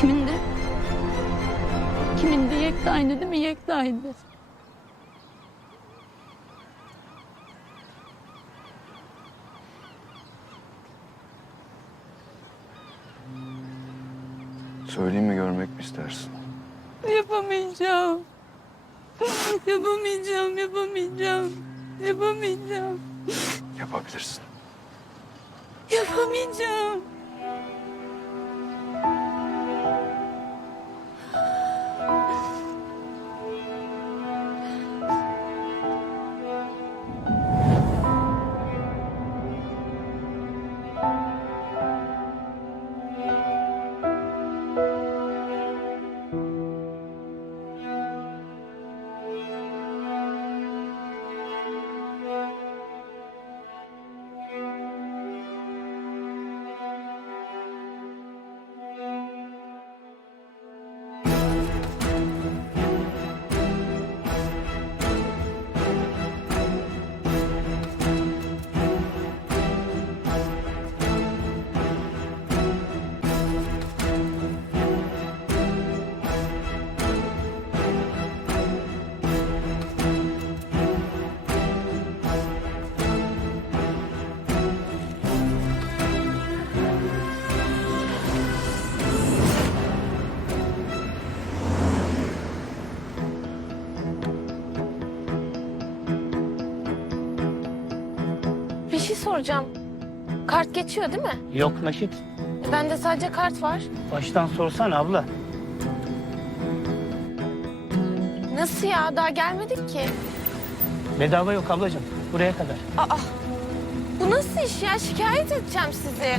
Kimindi? Kimindi? Yekta'ydı değil mi? Yekta'ydı. Söyleyeyim mi görmek mi istersin? Yapamayacağım. Yapamayacağım, yapamayacağım. Yapamayacağım. Yapabilirsin. Yapamayacağım. Soracağım. Kart geçiyor değil mi? Yok nakit. Bende sadece kart var. Baştan sorsana abla. Nasıl ya? Daha gelmedik ki. Bedava yok ablacığım. Buraya kadar. Aa, bu nasıl iş ya? Şikayet edeceğim sizi.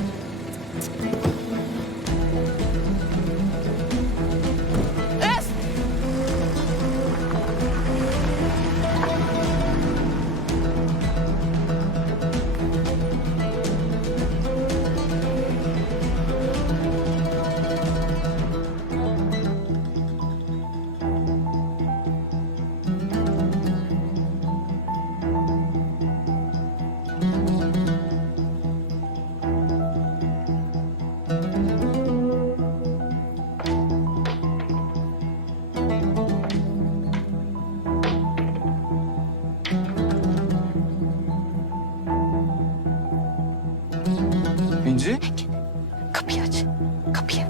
İnci? Kapıyı aç. Kapıyı.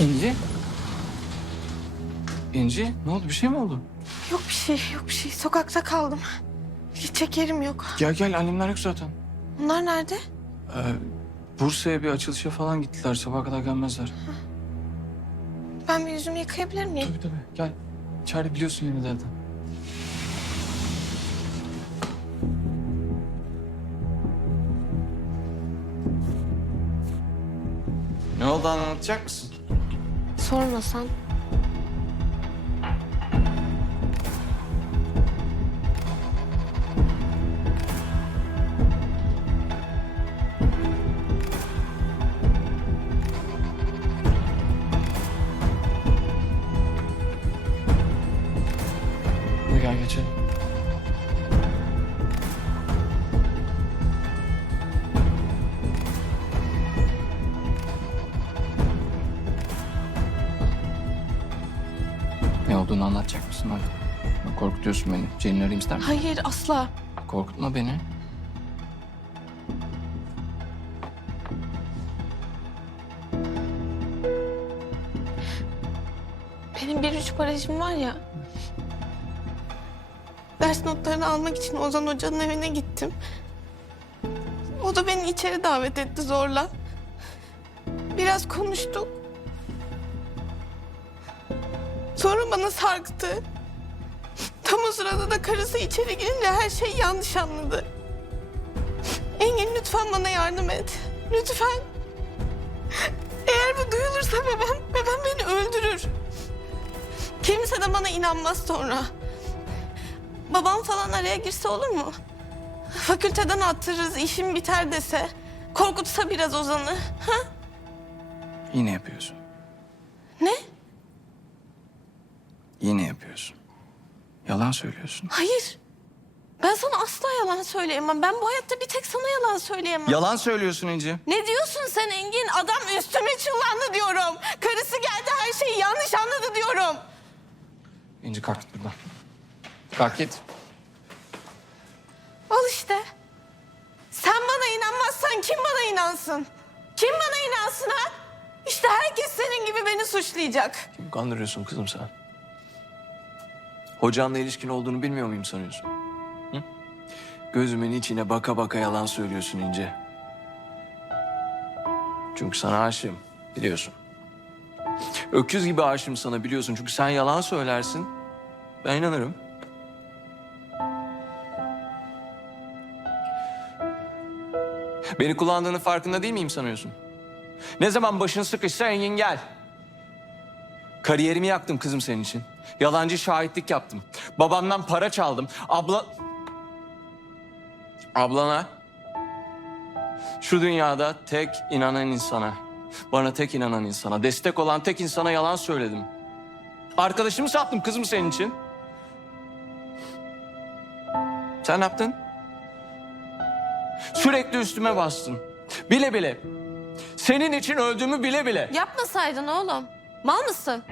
İnci? İnci ne oldu bir şey mi oldu? Yok bir şey, yok bir şey. Sokakta kaldım. Gidecek yerim yok. Gel gel annemler yok zaten. Bunlar nerede? Ee, Bursa'ya bir açılışa falan gittiler sabaha kadar gelmezler. Ben bir yüzümü yıkayabilir miyim? Tabii tabii gel. İçeride biliyorsun yine zaten. Ne oldu anlatacak mısın? Sormasan. Gel geçelim. Ne olduğunu anlatacak mısın hadi? Bak, Korkutuyorsun beni. Ceylin arayayım ister misin? Hayır, asla. Korkutma beni. Benim bir üç barajım var ya. Ders notlarını almak için Ozan Hoca'nın evine gittim. O da beni içeri davet etti zorla. Biraz konuştuk. Sonra bana sarktı. Tam o sırada da karısı içeri girince her şeyi yanlış anladı. Engin lütfen bana yardım et. Lütfen. Eğer bu duyulursa babam, babam beni öldürür. Kimse de bana inanmaz sonra. Babam falan araya girse olur mu? Fakülteden attırırız, işim biter dese. Korkutsa biraz Ozan'ı. Ha? Yine yapıyorsun. Ne? Yine yapıyorsun. Yalan söylüyorsun. Hayır. Ben sana asla yalan söyleyemem. Ben bu hayatta bir tek sana yalan söyleyemem. Yalan söylüyorsun İnci. Ne diyorsun sen Engin? Adam üstüme çullandı diyorum. Karısı geldi her şeyi yanlış anladı diyorum. İnci kalk git buradan. Kalk git. Al işte. Sen bana inanmazsan kim bana inansın? Kim bana inansın ha? İşte herkes senin gibi beni suçlayacak. Kim kandırıyorsun kızım sen? Hocanla ilişkin olduğunu bilmiyor muyum sanıyorsun? Hı? Gözümün içine baka baka yalan söylüyorsun İnce. Çünkü sana aşığım biliyorsun. Öküz gibi aşığım sana biliyorsun. Çünkü sen yalan söylersin. Ben inanırım. Beni kullandığının farkında değil miyim sanıyorsun? Ne zaman başın sıkışsa Engin gel. Kariyerimi yaktım kızım senin için. Yalancı şahitlik yaptım. Babamdan para çaldım. Abla... Ablana... Şu dünyada tek inanan insana, bana tek inanan insana, destek olan tek insana yalan söyledim. Arkadaşımı sattım kızım senin için. Sen ne yaptın? Sürekli üstüme bastın. Bile bile. Senin için öldüğümü bile bile. Yapmasaydın oğlum. Mal mısın?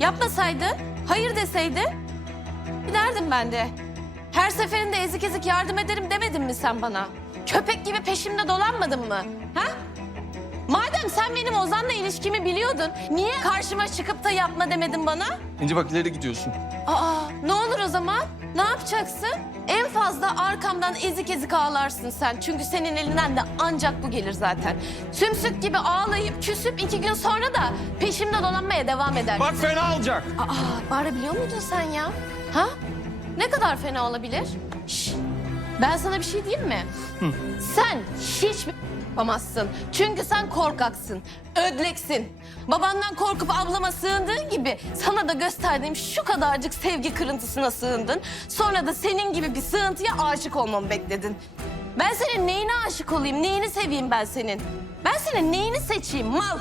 Yapmasaydın, hayır deseydin giderdim ben de. Her seferinde ezik ezik yardım ederim demedin mi sen bana? Köpek gibi peşimde dolanmadın mı? Ha? Madem sen benim Ozan'la ilişkimi biliyordun, niye karşıma çıkıp da yapma demedin bana? İnce bak ileri gidiyorsun. Aa, ne olur o zaman? Ne yapacaksın? En fazla arkamdan ezik ezik ağlarsın sen. Çünkü senin elinden de ancak bu gelir zaten. Sümsük gibi ağlayıp küsüp iki gün sonra da peşimde dolanmaya devam eder. Bak fena olacak. Aa, bağırabiliyor muydun sen ya? Ha? Ne kadar fena olabilir? Şş, ben sana bir şey diyeyim mi? Sen hiç yapamazsın. Çünkü sen korkaksın, ödleksin. Babandan korkup ablama sığındığın gibi sana da gösterdiğim şu kadarcık sevgi kırıntısına sığındın. Sonra da senin gibi bir sığıntıya aşık olmamı bekledin. Ben senin neyine aşık olayım, neyini seveyim ben senin? Ben senin neyini seçeyim mal?